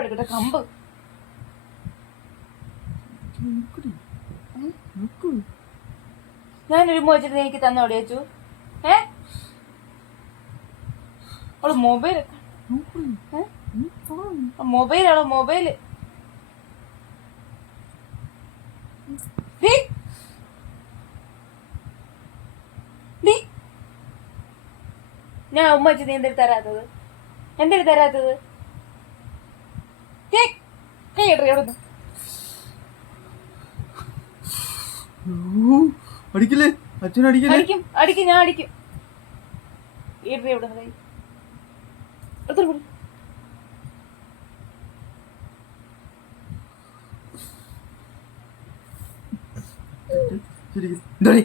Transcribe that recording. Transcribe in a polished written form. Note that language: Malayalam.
എടുക്കട്ടെ കമ്പ്. ഞാനൊരു മോച്ചിട്ട് എനിക്ക് തന്നോടെ ചേച്ചു. അവള് മൊബൈല് മൊബൈലാണോ മൊബൈല്? ഞാൻ ഉമ്മ വെച്ച് നീ എന്തെടുത്ത് തരാത്തത്? എന്തെടുത്ത് തരാത്തത്? അടിക്കില്ലേ അച്ഛൻ അടിക്കില്ലേ? അടിക്കും അടിക്കും ഞാൻ അടിക്കും. എവിടെ എവിടെ കൈ ശരി എന്താടി